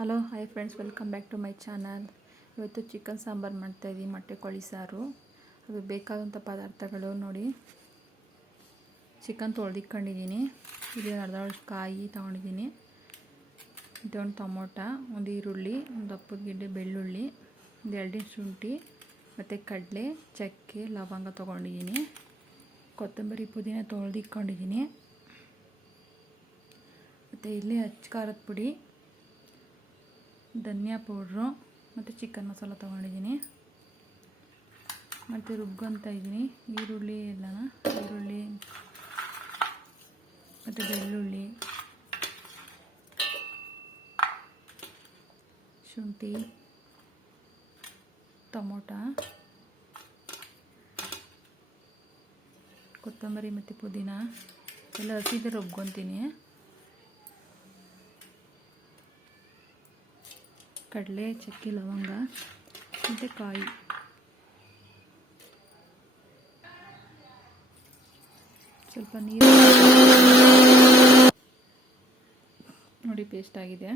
Hello hi friends, welcome back to my channel. ಇವತ್ತು chicken sambar ಮಾಡ್ತಾಯಿದ್ದೀನಿ, ಮೊಟ್ಟೆ ಕೋಳಿ ಸಾರು. ಅದು ಬೇಕಾದಂಥ ಪದಾರ್ಥಗಳು ನೋಡಿ. ಚಿಕನ್ ತೊಳೆದಿಟ್ಕೊಂಡಿದ್ದೀನಿ. ಇದು ಅರ್ಧದಷ್ಟು ಕಾಯಿ ತೊಗೊಂಡಿದ್ದೀನಿ. ಒಂದು ಟೊಮೊಟ, ಒಂದು ಈರುಳ್ಳಿ, ಒಂದು ದಪ್ಪದ ಗೆಡ್ಡೆ ಬೆಳ್ಳುಳ್ಳಿ, ಒಂದು 2 ಶುಂಠಿ ಮತ್ತು ಕಡಲೆ, ಚಕ್ಕೆ, ಲವಂಗ ತೊಗೊಂಡಿದ್ದೀನಿ. ಕೊತ್ತಂಬರಿ, ಪುದೀನ ತೊಳೆದಿಟ್ಕೊಂಡಿದ್ದೀನಿ. ಮತ್ತು ಇಲ್ಲಿ ಖಾರದ ಪುಡಿ, ಧನಿಯಾ ಪೌಡ್ರು ಮತ್ತು ಚಿಕನ್ ಮಸಾಲ ತೊಗೊಂಡಿದ್ದೀನಿ. ಮತ್ತು ರುಬ್ಕೊತ ಇದ್ದೀನಿ ಈರುಳ್ಳಿ ಮತ್ತು ಬೆಳ್ಳುಳ್ಳಿ, ಶುಂಠಿ, ಟೊಮೊಟ, ಕೊತ್ತಂಬರಿ ಮತ್ತು ಪುದೀನ ಎಲ್ಲ ಹಸಿದೆ ರುಬ್ಕೊತೀನಿ. ಕಡಲೆ, ಚಕ್ಕೆ, ಲವಂಗ ಮತ್ತು ಕಾಯಿ. ಸ್ವಲ್ಪ ನೀರು ನೋಡಿ, ಪೇಸ್ಟ್ ಆಗಿದೆ.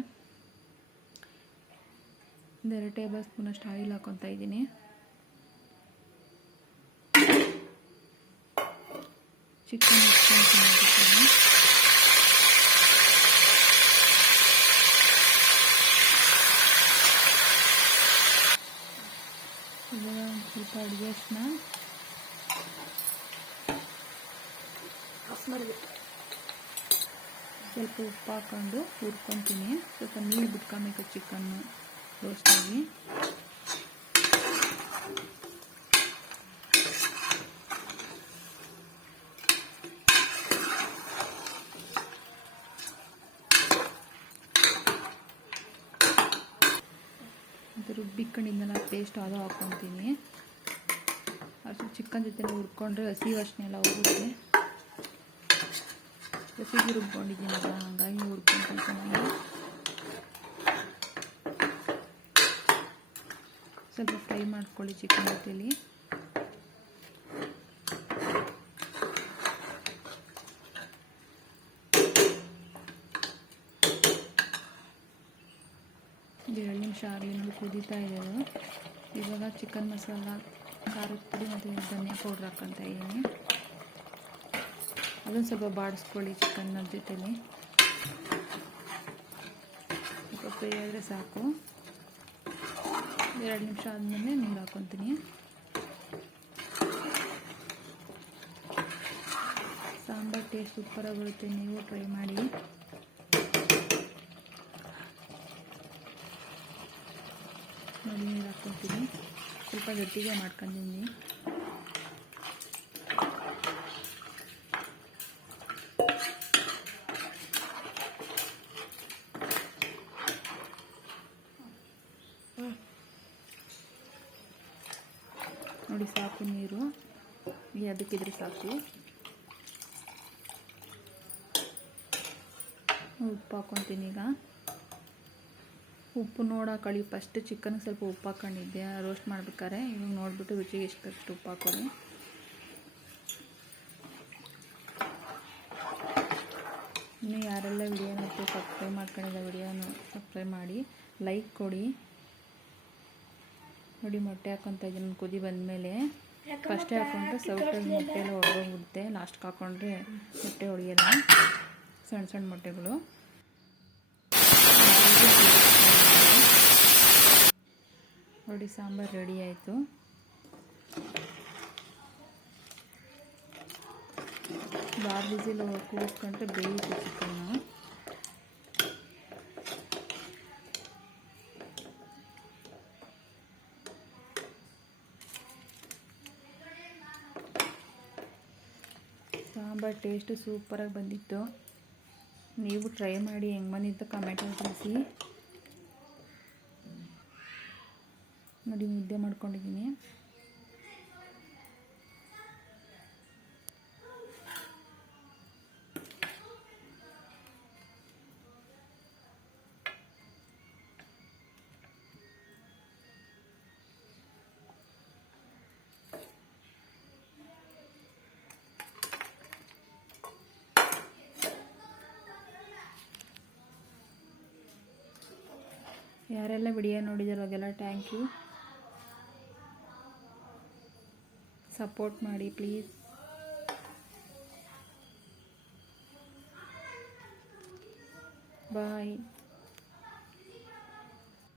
2 ಟೇಬಲ್ ಸ್ಪೂನಷ್ಟು ಆಯಿಲ್ ಹಾಕ್ಕೊತಾ ಇದ್ದೀನಿ. ಚಿಕನ್ ಸ್ವಲ್ಪ ಅಡುಗೆ ಅರಿಶಿನ, ಸ್ವಲ್ಪ ಉಪ್ಪು ಹಾಕ್ಕೊಂಡು ಹುರ್ಕೊತೀನಿ. ಸ್ವಲ್ಪ ನೀರು ಬಿಟ್ಕೊಬೇಕು ಚಿಕನ್ನು ರೋಸ್ಟಾಗಿ. ಮತ್ತು ರುಬ್ಬಿಕೊಂಡಿದ್ದೆಲ್ಲ ಪೇಸ್ಟ್ ಅದು ಹಾಕ್ಕೊತೀನಿ. ಅದು ಚಿಕನ್ ಜೊತೆ ಹುರ್ಕೊಂಡ್ರೆ ಹಸಿ ವಾಸನೆ ಎಲ್ಲ ಹೋಗುತ್ತೆ. ಹಸಿಗೆ ರುಬ್ಕೊಂಡಿದ್ದೀನಲ್ಲ, ಹಾಗಾಗಿ ಹುರ್ಕೊಂತೀನಿ ಚೆನ್ನಾಗಿ. ಸ್ವಲ್ಪ ಫ್ರೈ ಮಾಡ್ಕೊಳ್ಳಿ ಚಿಕನ್ ಜೊತೆಲಿ. ಇದು 2 ನಿಮಿಷ ಆಗಲಿ ನೋಡಿ, ಕುದೀತಾ ಇದೆ ಅದು. ಇವಾಗ ಚಿಕನ್ ಮಸಾಲ, ಖಾರದ ಪುಡಿ ಮತ್ತು ಧನಿಯಾ ಪೌಡ್ರ್ ಹಾಕ್ಕೊತಾ ಇದ್ದೀನಿ. ಅದನ್ನು ಸ್ವಲ್ಪ ಬಾಡಿಸ್ಕೊಳ್ಳಿ ಚಿಕನ್ನ ಜೊತೆಲಿ. ಸ್ವಲ್ಪ ಫ್ರೈ ಆದರೆ ಸಾಕು. 2 ನಿಮಿಷ ಆದಮೇಲೆ ನೀರು ಹಾಕ್ಕೊತೀನಿ. ಸಾಂಬಾರು ಟೇಸ್ಟ್ ಸೂಪರಾಗಿ ಬರುತ್ತೆ, ನೀವು ಟ್ರೈ ಮಾಡಿ. ನೋಡಿ, ನೀರು ಹಾಕ್ಕೊತೀನಿ. ಸ್ವಲ್ಪ ಗಟ್ಟಿಗೆ ಮಾಡ್ಕೊಂಡಿದ್ದೀನಿ. ನೋಡಿ, ಸಾಕು ನೀರು, ಅದಕ್ಕಿದ್ರೆ ಸಾಕು. ಉಪ್ಪು ಹಾಕ್ಕೊತೀನಿ. ಈಗ ಉಪ್ಪು ನೋಡಾಕೊಳ್ಳಿ. ಫಸ್ಟ್ ಚಿಕನ್ಗೆ ಸ್ವಲ್ಪ ಉಪ್ಪು ಹಾಕ್ಕೊಂಡಿದ್ದೆ ರೋಸ್ಟ್ ಮಾಡ್ಬೇಕಾದ್ರೆ. ಇವಾಗ ನೋಡಿಬಿಟ್ಟು ರುಚಿಗೆ ಎಷ್ಟಷ್ಟು ಉಪ್ಪು ಹಾಕೊಳ್ಳಿ. ಇನ್ನು ಯಾರೆಲ್ಲ ವಿಡಿಯೋನ ಸಬ್ಸ್ಕ್ರೈಬ್ ಮಾಡ್ಕೊಂಡಿದ್ದ ವಿಡಿಯೋನ ಸಬ್ಸ್ಕ್ರೈಬ್ ಮಾಡಿ, ಲೈಕ್ ಕೊಡಿ. ನೋಡಿ, ಮೊಟ್ಟೆ ಹಾಕ್ಕೊತಾ ಇದ್ದೀನಿ. ಕುದಿ ಬಂದಮೇಲೆ ಫಸ್ಟೇ ಹಾಕ್ಕೊಂಡ್ರೆ ಸೌಟಲ್ಲಿ ಮೊಟ್ಟೆ ಎಲ್ಲ ಹೊಡೆದೋಗ್ಬಿಡುತ್ತೆ. ಲಾಸ್ಟ್ಗೆ ಹಾಕ್ಕೊಂಡ್ರೆ ಮೊಟ್ಟೆ ಹೊಡೆಯಲ್ಲ, ಸಣ್ಣ ಸಣ್ಣ ಮೊಟ್ಟೆಗಳು. ನೋಡಿ, ಸಾಂಬಾರು ರೆಡಿ ಆಯಿತು. ಬಾರ್ ವಿಸಿಲ್ ಕೂಗಿಸ್ಕೊಂಡ್ರೆ ಬೇಯುತ್ತೆ ಚಿಕನ್ನು. ಸಾಂಬಾರು ಟೇಸ್ಟು ಸೂಪರಾಗಿ ಬಂದಿತ್ತು. ನೀವು ಟ್ರೈ ಮಾಡಿ, ಹೆಂಗೆ ಬಂದಿತ್ತು ಕಮೆಂಟಲ್ಲಿ ತಿಳಿಸಿ. ನೋಡಿ, ಮುದ್ದೆ ಮಾಡ್ಕೊಂಡಿದ್ದೀನಿ. ಯಾರೆಲ್ಲ ವಿಡಿಯೋ ನೋಡಿದಾರೋ ಅವ್ರಿಗೆಲ್ಲ ಥ್ಯಾಂಕ್ ಯು. ಸಪೋರ್ಟ್ ಮಾಡಿ ಪ್ಲೀಸ್. ಬಾಯ್.